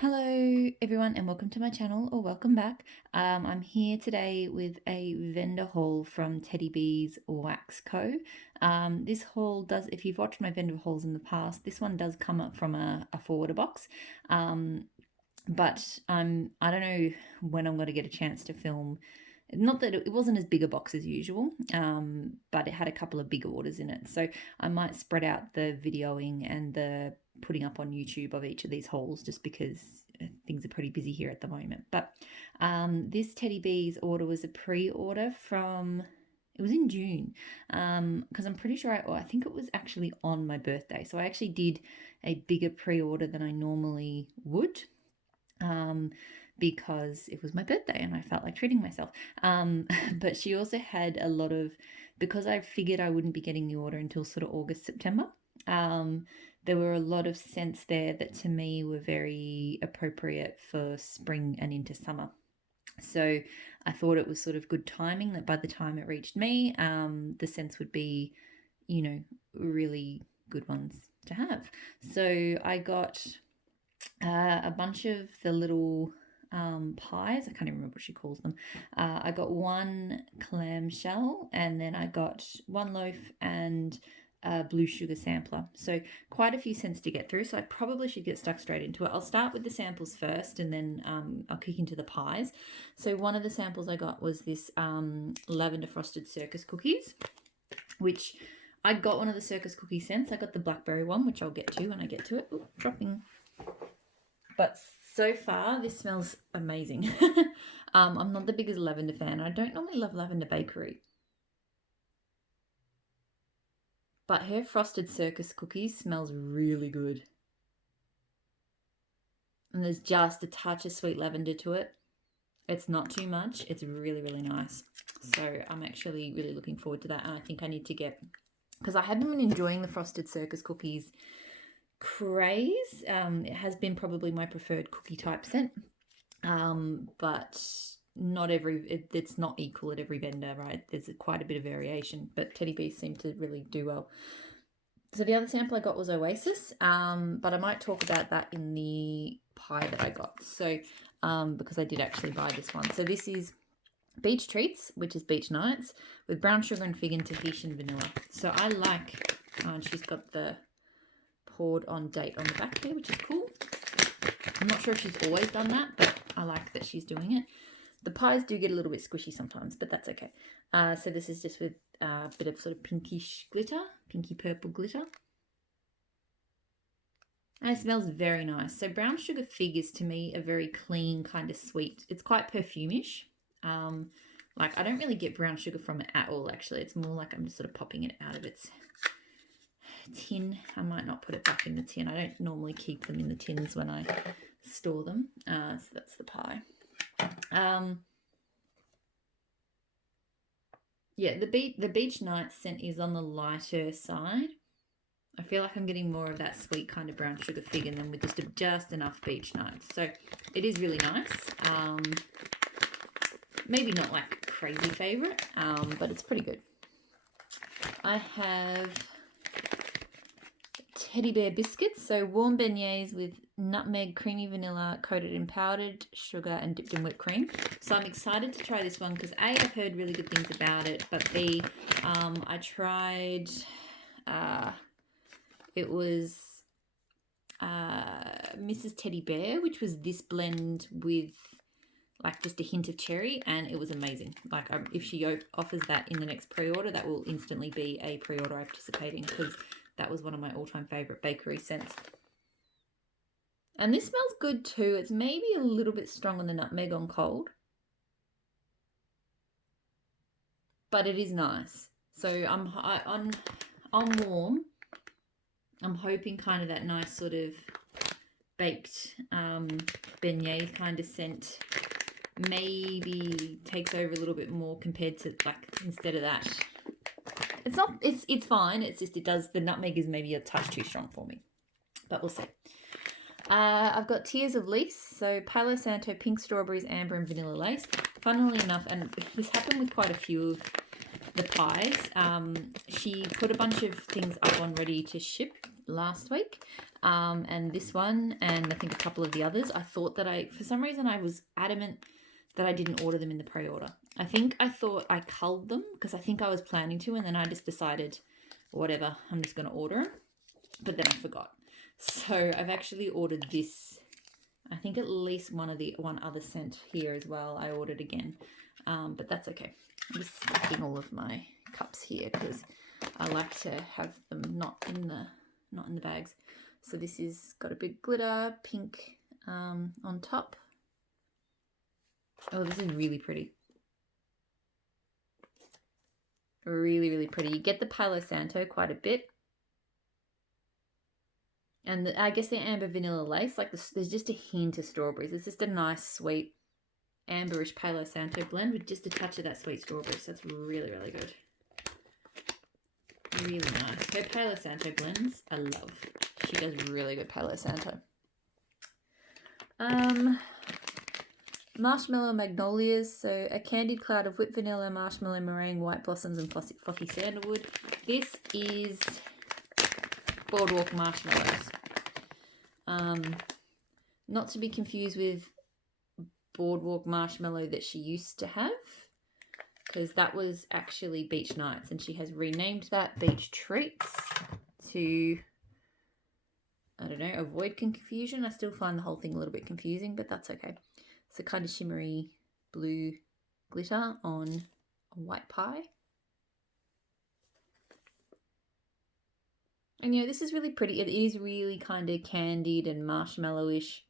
Hello everyone and welcome to my channel, or welcome back. I'm here today with a vendor haul from Teddy B's Wax Co. This haul does, if you've watched my vendor hauls in the past, this one does come up from a forwarder box. But I don't know when I'm going to get a chance to film. Not that it wasn't as big a box as usual, but it had a couple of big orders in it. So I might spread out the videoing and the putting up on YouTube of each of these hauls just because things are pretty busy here at the moment. But this Teddy B's order was a pre-order from, it was in June, because I'm pretty sure I think it was actually on my birthday. So I actually did a bigger pre-order than I normally would. Because it was my birthday and I felt like treating myself. But she also had a lot of, because I figured I wouldn't be getting the order until sort of August, September, there were a lot of scents there that to me were very appropriate for spring and into summer. So I thought it was sort of good timing that by the time it reached me, the scents would be, really good ones to have. So I got a bunch of the little pies. I can't even remember what she calls them. I got one clamshell, and then I got one loaf and a blue sugar sampler. So quite a few scents to get through. So I probably should get stuck straight into it. I'll start with the samples first, and then I'll kick into the pies. So one of the samples I got was this lavender frosted Circus cookies, which I got one of the Circus cookie scents. I got the blackberry one, which I'll get to when I get to it. Ooh, dropping. But so far, this smells amazing. I'm not the biggest lavender fan. I don't normally love Lavender Bakery. But her frosted Circus cookies smells really good. And there's just a touch of sweet lavender to it. It's not too much. It's really, really nice. So I'm actually really looking forward to that. And I think I need to get, because I haven't been enjoying the frosted Circus cookies craze. It has been probably my preferred cookie type scent, but not it's not equal at every vendor, right? There's quite a bit of variation, but Teddy B's seem to really do well. So the other sample I got was Oasis, but I might talk about that in the pie that I got. So because I did actually buy this one. So this is Beach Treats, which is Beach Nights, with brown sugar and fig and Tahitian vanilla. So I like, she's got the poured on date on the back here, which is cool. I'm not sure if she's always done that, but I like that she's doing it. The pies do get a little bit squishy sometimes, but that's okay. So this is just with a bit of sort of pinkish glitter, pinky purple glitter. And it smells very nice. So brown sugar fig is to me a very clean kind of sweet. It's quite perfumish. Like I don't really get brown sugar from it at all, actually. It's more like I'm just sort of popping it out of its tin. I might not put it back in the tin. I don't normally keep them in the tins when I store them. So that's the pie. Yeah, the Beach Nights scent is on the lighter side. I feel like I'm getting more of that sweet kind of brown sugar fig, and then with just enough Beach Nights. So it is really nice. Maybe not like crazy favorite, but it's pretty good. I have Teddy Bear Biscuits, so warm beignets with nutmeg, creamy vanilla, coated in powdered sugar and dipped in whipped cream. So I'm excited to try this one because A, I've heard really good things about it, but B, I tried, it was Mrs. Teddy Bear, which was this blend with like just a hint of cherry, and it was amazing. Like if she offers that in the next pre-order, that will instantly be a pre-order I participate in, because that was one of my all-time favorite bakery scents. And this smells good too. It's maybe a little bit strong on the nutmeg on cold, but it is nice. So on warm, I'm hoping kind of that nice sort of baked beignet kind of scent maybe takes over a little bit more compared to, like, instead of that. It's fine. It's just the nutmeg is maybe a touch too strong for me, but we'll see. I've got Tears of Lace, so Palo Santo, pink strawberries, amber and vanilla lace. Funnily enough, and this happened with quite a few the pies. She put a bunch of things up on ready to ship last week, and this one, and I think a couple of the others. I thought that for some reason, I was adamant that I didn't order them in the pre-order. I thought I culled them because I think I was planning to, and then I just decided, whatever, I'm just going to order them. But then I forgot. So I've actually ordered this. I think at least one other scent here as well. I ordered again, but that's okay. I'm just stacking all of my cups here because I like to have them not in the bags. So this is got a big glitter pink on top. Oh, this is really pretty. Really, really pretty. You get the Palo Santo quite a bit. And I guess the amber vanilla lace, like there's just a hint of strawberries. It's just a nice, sweet, amberish Palo Santo blend with just a touch of that sweet strawberry. So that's really, really good. Really nice. Her Palo Santo blends, I love. She does really good Palo Santo. Marshmallow Magnolias. So a candied cloud of whipped vanilla, marshmallow, meringue, white blossoms, and fluffy sandalwood. This is Boardwalk Marshmallows. Not to be confused with Boardwalk Marshmallow that she used to have, because that was actually Beach Nights, and she has renamed that Beach Treats to, I don't know, avoid confusion. I still find the whole thing a little bit confusing, but that's okay. So kind of shimmery blue glitter on a white pie. And, you know, this is really pretty. It is really kind of candied and marshmallowish.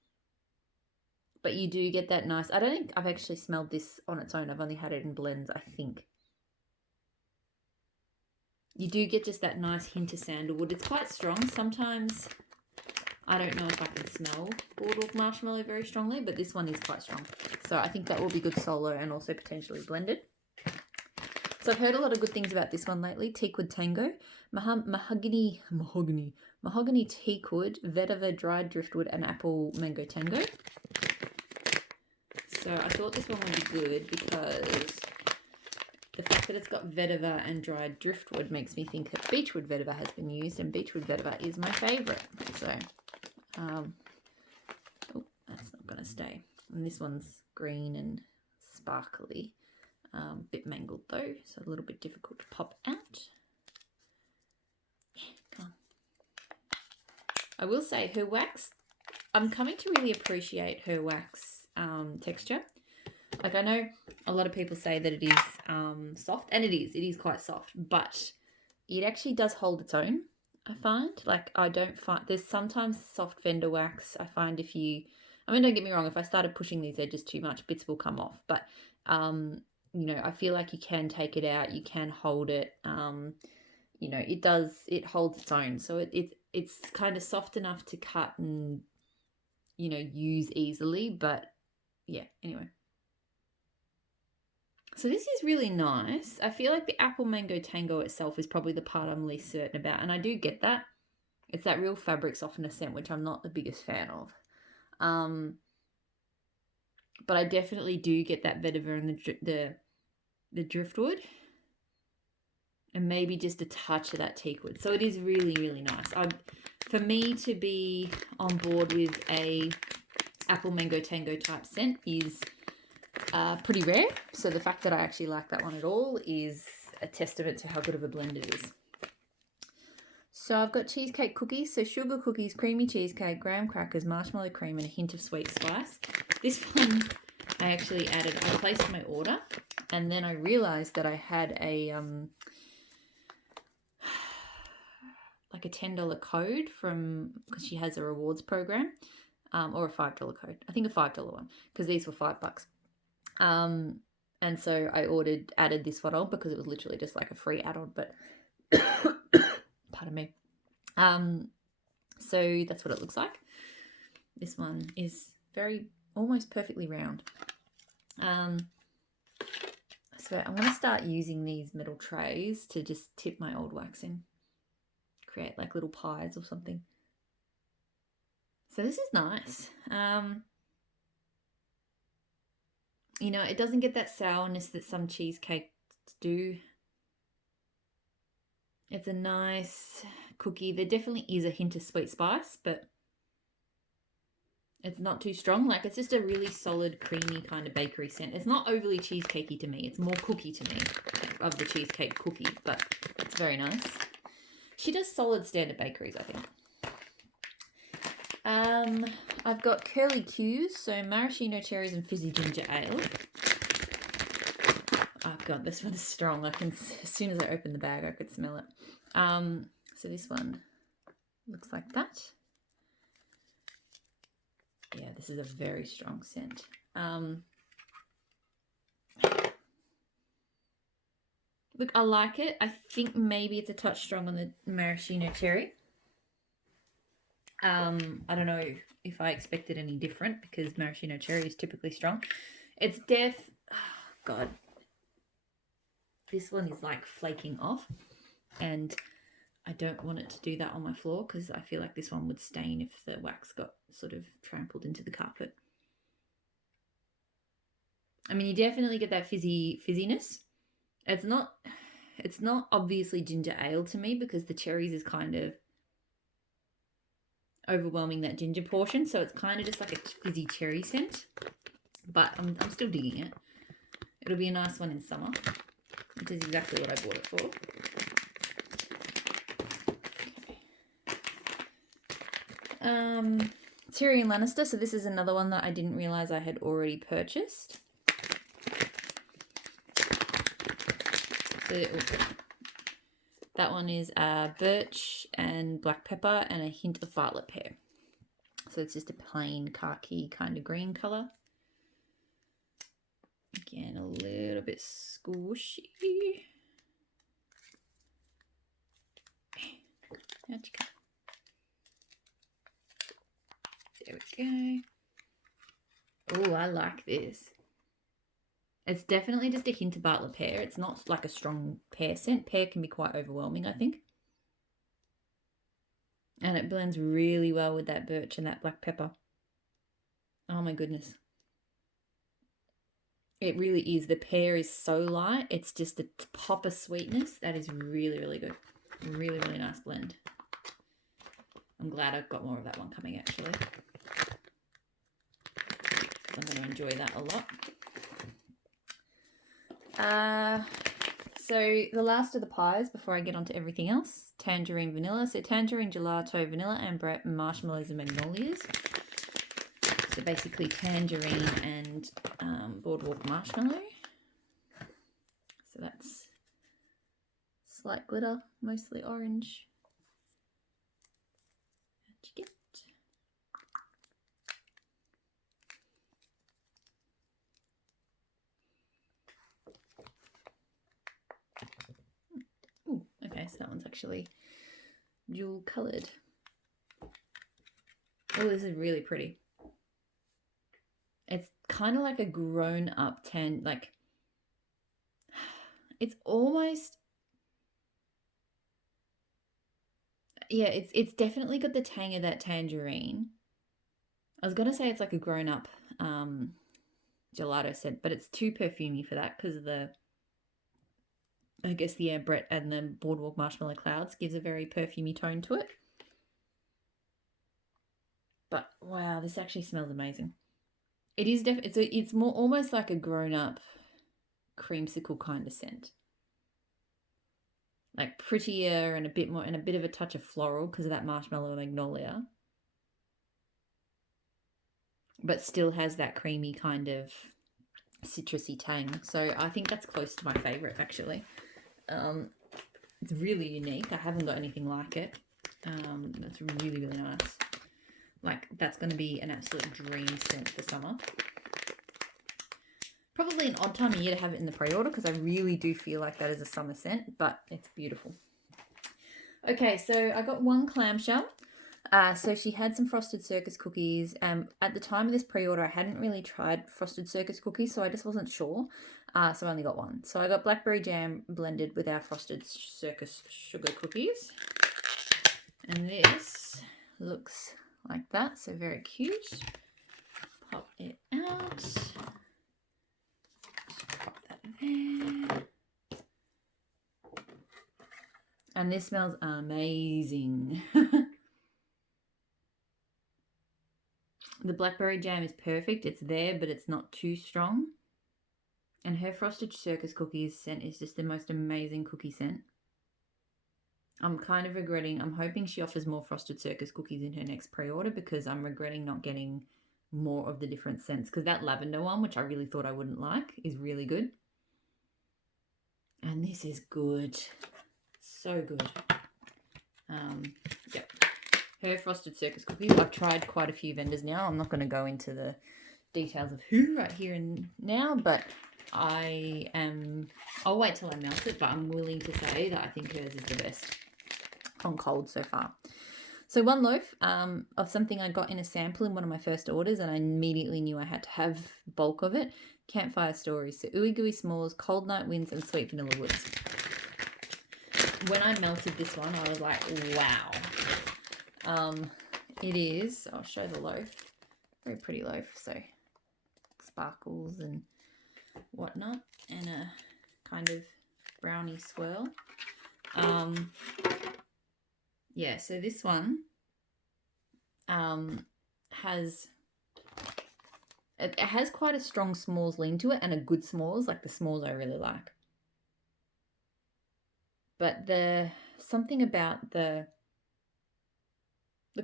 But you do get that nice... I don't think I've actually smelled this on its own. I've only had it in blends, I think. You do get just that nice hint of sandalwood. It's quite strong. Sometimes I don't know if I can smell Boardwalk Marshmallow very strongly, but this one is quite strong. So I think that will be good solo and also potentially blended. So I've heard a lot of good things about this one lately. Teakwood Tango, mahogany teakwood, vetiver dried driftwood, and apple mango tango. So I thought this one would be good because the fact that it's got vetiver and dried driftwood makes me think that beechwood vetiver has been used, and beechwood vetiver is my favourite. So, oh, that's not going to stay. And this one's green and sparkly. Bit mangled though, so a little bit difficult to pop out. Yeah, come on. I will say her wax, I'm coming to really appreciate her wax texture. Like, I know a lot of people say that it is soft, and it is quite soft, but it actually does hold its own, I find. Like, I don't find, there's sometimes soft vendor wax, I find if you, I mean, don't get me wrong, if I started pushing these edges too much, bits will come off, but you know, I feel like you can take it out, you can hold it, you know, it holds its own. So it's kind of soft enough to cut and, you know, use easily, but yeah, anyway. So this is really nice. I feel like the apple mango tango itself is probably the part I'm least certain about, and I do get that. It's that real fabric softener scent, which I'm not the biggest fan of. But I definitely do get that vetiver and the driftwood, and maybe just a touch of that teakwood. So it is really, really nice. For me to be on board with a apple mango tango type scent is pretty rare. So the fact that I actually like that one at all is a testament to how good of a blend it is. So I've got cheesecake cookies. So sugar cookies, creamy cheesecake, graham crackers, marshmallow cream, and a hint of sweet spice. This one I actually added, I placed my order, and then I realized that I had a like a $10 code from, because she has a rewards program, or a $5 code. I think a $5 one, because these were $5. And so I added this one on because it was literally just like a free add-on, but pardon me. So that's what it looks like. This one is almost perfectly round. So I'm going to start using these metal trays to just tip my old wax in, create like little pies or something. So this is nice. You know, it doesn't get that sourness that some cheesecakes do. It's a nice cookie. There definitely is a hint of sweet spice, but it's not too strong. Like, it's just a really solid, creamy kind of bakery scent. It's not overly cheesecakey to me. It's more cookie to me of the cheesecake cookie, but it's very nice. She does solid standard bakeries, I think. I've got Curly Q's, so Maraschino Cherries and Fizzy Ginger Ale. Oh god, this one is strong. As soon as I open the bag, I could smell it. So this one looks like that. Yeah, this is a very strong scent. Look, I like it. I think maybe it's a touch strong on the maraschino cherry. I don't know if I expected any different because maraschino cherry is typically strong. It's oh god. This one is like flaking off, and I don't want it to do that on my floor because I feel like this one would stain if the wax got sort of trampled into the carpet. I mean, you definitely get that fizziness. It's not obviously ginger ale to me because the cherries is kind of overwhelming that ginger portion, so it's kind of just like a fizzy cherry scent. But I'm still digging it. It'll be a nice one in summer, which is exactly what I bought it for. Okay. Tyrion Lannister. So this is another one that I didn't realize I had already purchased. So that one is birch and black pepper and a hint of violet pear. So it's just a plain khaki kind of green colour. Again, a little bit squishy. How'd you go? There we go. Oh, I like this. It's definitely just a hint of violet pear. It's not like a strong pear scent. Pear can be quite overwhelming, I think. And it blends really well with that birch and that black pepper. Oh my goodness. It really is. The pear is so light. It's just a pop of sweetness. That is really, really good. Really, really nice blend. I'm glad I've got more of that one coming, actually. I'm going to enjoy that a lot. So the last of the pies before I get onto everything else, Tangerine Vanilla. So Tangerine Gelato Vanilla and Marshmallows and Magnolias. So basically tangerine and boardwalk marshmallow. So that's slight glitter, mostly orange. How'd you get? Ooh, okay, so that one's actually jewel coloured. Oh, this is really pretty. It's kind of like a grown-up like it's almost, yeah, it's definitely got the tang of that tangerine. I was gonna say it's like a grown-up gelato scent, but it's too perfumey for that because of the, I guess the Brett and the boardwalk marshmallow clouds gives a very perfumey tone to it. But wow, this actually smells amazing. It is it's more almost like a grown-up creamsicle kind of scent. Like prettier and a bit more, and a bit of a touch of floral because of that Marshmallow Magnolia. But still has that creamy kind of citrusy tang. So I think that's close to my favourite, actually. It's really unique. I haven't got anything like it. That's really, really nice. Like, that's going to be an absolute dream scent for summer. Probably an odd time of year to have it in the pre-order because I really do feel like that is a summer scent, but it's beautiful. Okay, so I got one clamshell. So she had some frosted Circus cookies. At the time of this pre-order, I hadn't really tried frosted Circus cookies, so I just wasn't sure. So I only got one. So I got blackberry jam blended with our frosted Circus sugar cookies. And this looks like that, so very cute. Pop it out. Pop that there. And this smells amazing. The blackberry jam is perfect. It's there, but it's not too strong. And her frosted Circus cookies scent is just the most amazing cookie scent. I'm kind of regretting, I'm hoping she offers more frosted Circus cookies in her next pre-order, because I'm regretting not getting more of the different scents, because that lavender one, which I really thought I wouldn't like, is really good. And this is good. So good. Yep. Her frosted Circus cookies. I've tried quite a few vendors now. I'm not going to go into the details of who right here and now, but I'll wait till I melt it, but I'm willing to say that I think hers is the best on cold so far. So one loaf of something I got in a sample in one of my first orders, and I immediately knew I had to have bulk of it. Campfire Stories. So Ooey Gooey S'mores, Cold Night Winds, and Sweet Vanilla Woods. When I melted this one, I was like, wow. It is, I'll show the loaf. Very pretty loaf. So sparkles and whatnot, and a kind of brownie swirl. Yeah, so this one has quite a strong s'mores lean to it, and a good s'mores, like the s'mores I really like. But something about the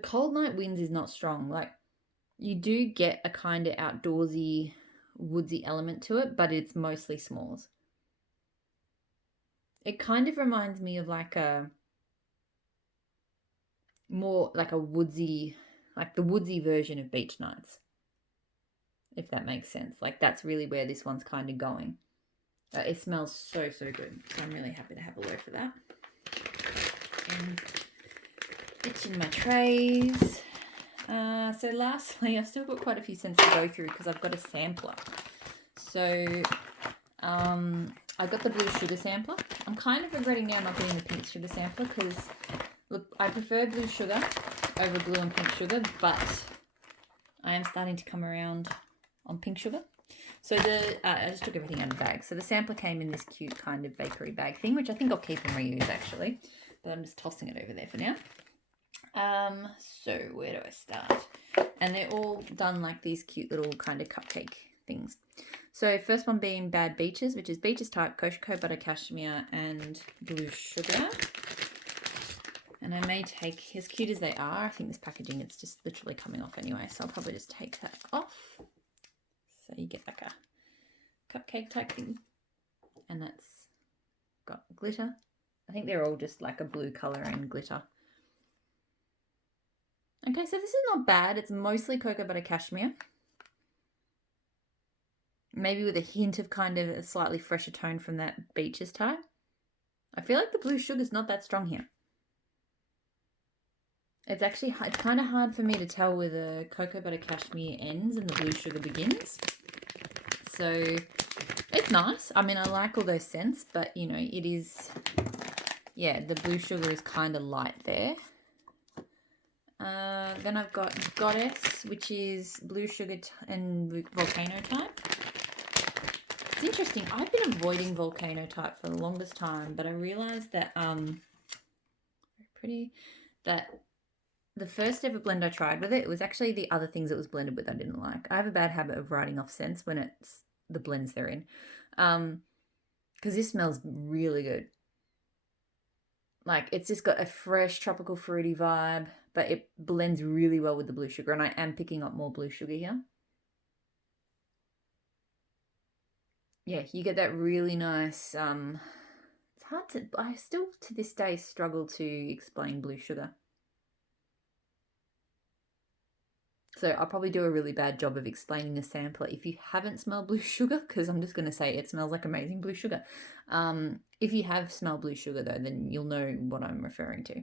Cold Night Winds is not strong. Like, you do get a kind of outdoorsy, woodsy element to it, but it's mostly s'mores. It kind of reminds me of like more like a woodsy, like the woodsy version of Beach Nights, if that makes sense. Like, that's really where this one's kind of going. It smells so, so good. So I'm really happy to have a loaf of that. And it's in my trays. So lastly, I've still got quite a few scents to go through because I've got a sampler. So I got the blue sugar sampler. I'm kind of regretting now not getting the pink sugar sampler, because look, I prefer blue sugar over blue and pink sugar, but I am starting to come around on pink sugar. So I just took everything out of the bag. So the sampler came in this cute kind of bakery bag thing, which I think I'll keep and reuse actually, but I'm just tossing it over there for now. So where do I start? And they're all done like these cute little kind of cupcake things. So first one being Bad Beaches, which is Beaches type, cocoa butter, cashmere, and blue sugar. And I may take, as cute as they are, I think this packaging, it's just literally coming off anyway, so I'll probably just take that off. So you get like a cupcake type thing. And that's got glitter. I think they're all just like a blue colour and glitter. Okay, so this is not bad. It's mostly cocoa butter cashmere. Maybe with a hint of kind of a slightly fresher tone from that Beaches type. I feel like the blue sugar's not that strong here. It's kind of hard for me to tell where the cocoa butter cashmere ends and the blue sugar begins. So it's nice. I mean, I like all those scents, but you know, it is, yeah, the blue sugar is kind of light there. Then I've got Goddess, which is blue sugar and volcano type. It's interesting. I've been avoiding volcano type for the longest time, but I realized that very pretty, that the first ever blend I tried with it, it was actually the other things it was blended with I didn't like. I have a bad habit of writing off scents when it's the blends they're in, because this smells really good. Like, it's just got a fresh tropical fruity vibe, but it blends really well with the blue sugar, and I am picking up more blue sugar here. Yeah, you get that really nice, it's hard to, I still to this day struggle to explain blue sugar. So I'll probably do a really bad job of explaining the sampler if you haven't smelled blue sugar, because I'm just going to say it smells like amazing blue sugar. If you have smelled blue sugar though, then you'll know what I'm referring to.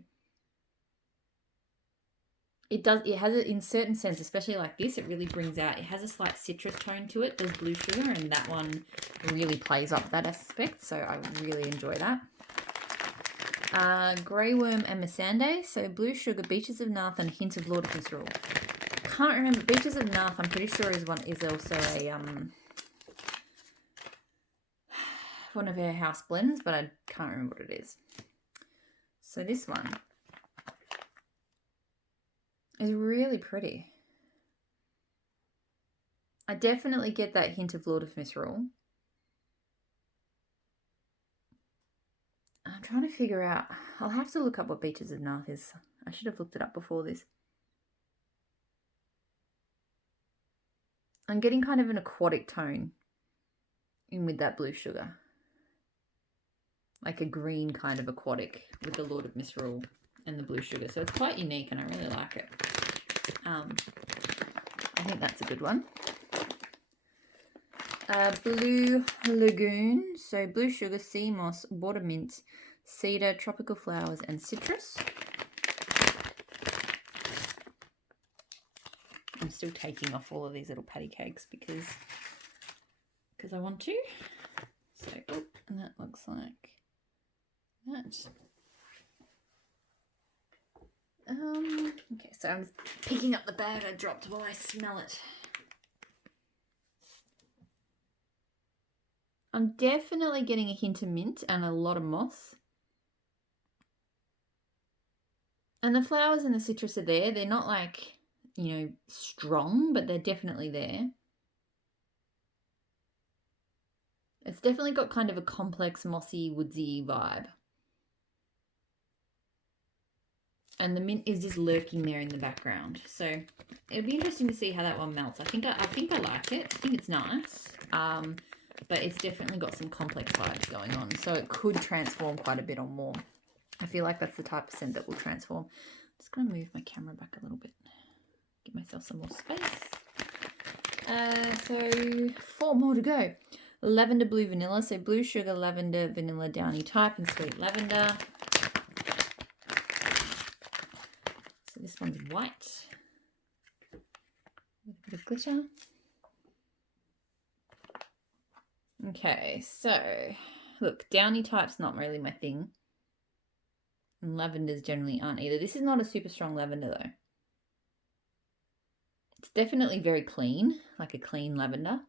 It has it in certain sense, especially like this, it really brings out, it has a slight citrus tone to it, does blue sugar, and that one really plays up that aspect, so I really enjoy that. Grey Worm and Missandei, so blue sugar, Beaches of Narth, and a hint of Lauderford's Rule. Can't remember, Beaches of Narth, I'm pretty sure is also a one of her house blends, but I can't remember what it is. So this one is really pretty. I definitely get that hint of Lord of Misrule. I'm trying to figure out, I'll have to look up what Beaches of Narth is. I should have looked it up before this. I'm getting kind of an aquatic tone in with that blue sugar. Like a green kind of aquatic with the Lord of Misrule and the blue sugar. So it's quite unique and I really like it. I think that's a good one. Blue Lagoon. So blue sugar, sea moss, water mint, cedar, tropical flowers, and citrus. I'm still taking off all of these little patty cakes because I want to. So, oh, and that looks like that. Okay, so I'm picking up the bag I dropped while I smell it. I'm definitely getting a hint of mint and a lot of moss. And the flowers and the citrus are there. They're not like, you know, strong, but they're definitely there. It's definitely got kind of a complex, mossy, woodsy vibe. And the mint is just lurking there in the background. So it'll be interesting to see how that one melts. I think I like it. I think it's nice. But it's definitely got some complex vibes going on. So it could transform quite a bit on warm. I feel like that's the type of scent that will transform. I'm just going to move my camera back a little bit. Give myself some more space. So 4 more to go. Lavender blue vanilla. So blue sugar, lavender, vanilla, downy type, and sweet lavender. So this one's white with a bit of glitter. Okay, so look, downy type's not really my thing. And lavenders generally aren't either. This is not a super strong lavender though. It's definitely very clean, like a clean lavender.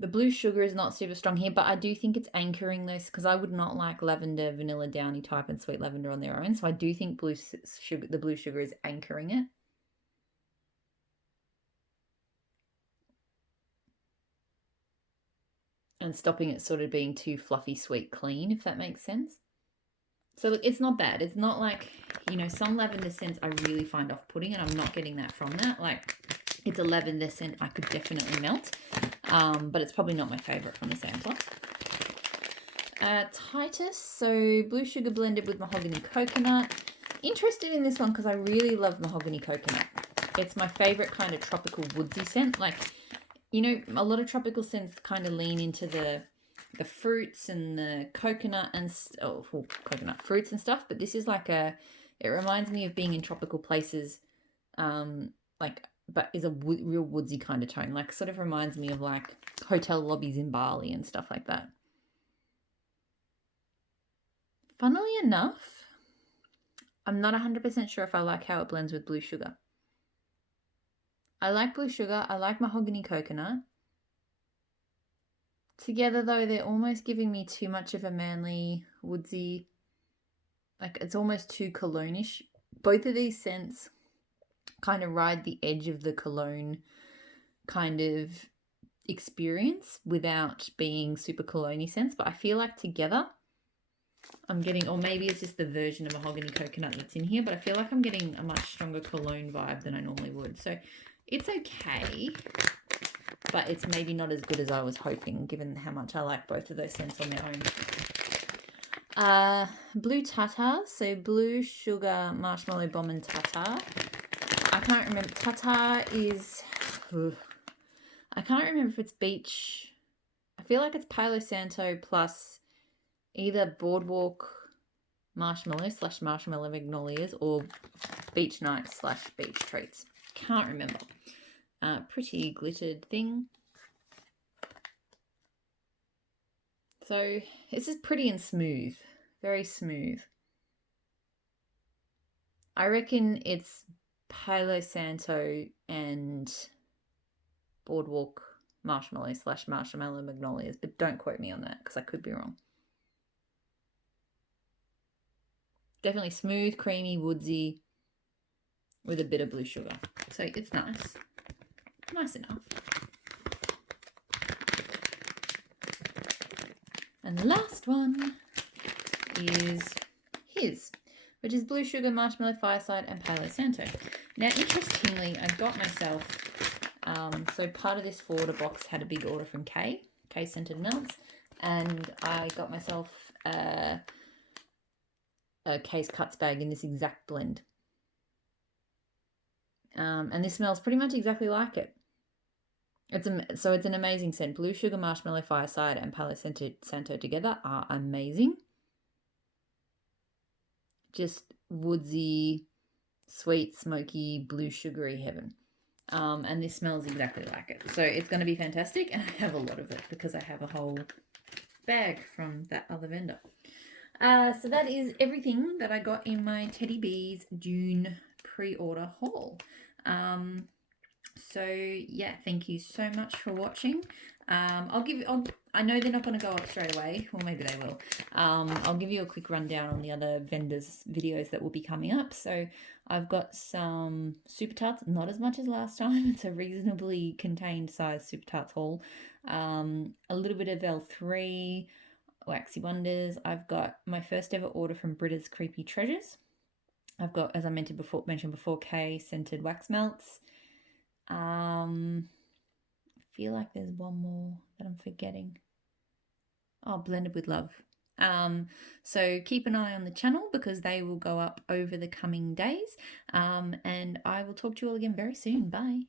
The blue sugar is not super strong here, but I do think it's anchoring this because I would not like lavender, vanilla, downy type, and sweet lavender on their own. So I do think the blue sugar is anchoring it. And stopping it sort of being too fluffy, sweet, clean, if that makes sense. So look, it's not bad. It's not like, you know, some lavender scents I really find off-putting, and I'm not getting that from that. Like, it's a lavender scent I could definitely melt, but it's probably not my favourite from the sampler. Titus, so blue sugar blended with mahogany coconut. Interested in this one because I really love mahogany coconut. It's my favourite kind of tropical woodsy scent. Like, you know, a lot of tropical scents kind of lean into the fruits and the coconut and coconut fruits and stuff, but this is like it reminds me of being in tropical places, but is a real woodsy kind of tone. Like, sort of reminds me of like hotel lobbies in Bali and stuff like that. Funnily enough, I'm not 100% sure if I like how it blends with blue sugar. I like blue sugar. I like mahogany coconut. Together, though, they're almost giving me too much of a manly, woodsy, like it's almost too cologne-ish. Both of these scents kind of ride the edge of the cologne kind of experience without being super cologne-y scents, but I feel like together I'm getting, or maybe it's just the version of mahogany coconut that's in here, but I feel like I'm getting a much stronger cologne vibe than I normally would. So it's okay, but it's maybe not as good as I was hoping, given how much I like both of those scents on their own. Blue Tartar, so blue sugar, marshmallow bomb, and tartar. I can't remember. Tartar is, I can't remember if it's beach. I feel like it's Palo Santo plus either Boardwalk Marshmallow / Marshmallow Magnolias or Beach Nights / Beach Treats. Can't remember. Pretty glittered thing. So this is pretty and smooth. Very smooth. I reckon it's Palo Santo and Boardwalk Marshmallow / Marshmallow Magnolias, but don't quote me on that because I could be wrong. Definitely smooth, creamy, woodsy with a bit of blue sugar. So it's nice. Nice enough. And the last one is his, which is blue sugar, marshmallow fireside, and Palo Santo. Now, interestingly, I got myself, so part of this forwarder box had a big order from K-scented melts, and I got myself a K's Cuts bag in this exact blend. And this smells pretty much exactly like it. It's an amazing scent. Blue sugar, marshmallow fireside, and Palo Santo together are amazing. Just woodsy, sweet, smoky, blue sugary heaven. And this smells exactly like it. So it's going to be fantastic, and I have a lot of it because I have a whole bag from that other vendor. So that is everything that I got in my Teddy Bees June pre-order haul. So yeah, thank you so much for watching. I know they're not going to go up straight away, or maybe they will. I'll give you a quick rundown on the other vendors' videos that will be coming up. So I've got some Super Tarts, not as much as last time. It's a reasonably contained size Super Tarts haul. A little bit of L3, Waxy Wonders. I've got my first ever order from Britta's Creepy Treasures. I've got, as I mentioned before, K-scented wax melts. I feel like there's one more that I'm forgetting. Oh, Blended with Love. So keep an eye on the channel because they will go up over the coming days. And I will talk to you all again very soon. Bye.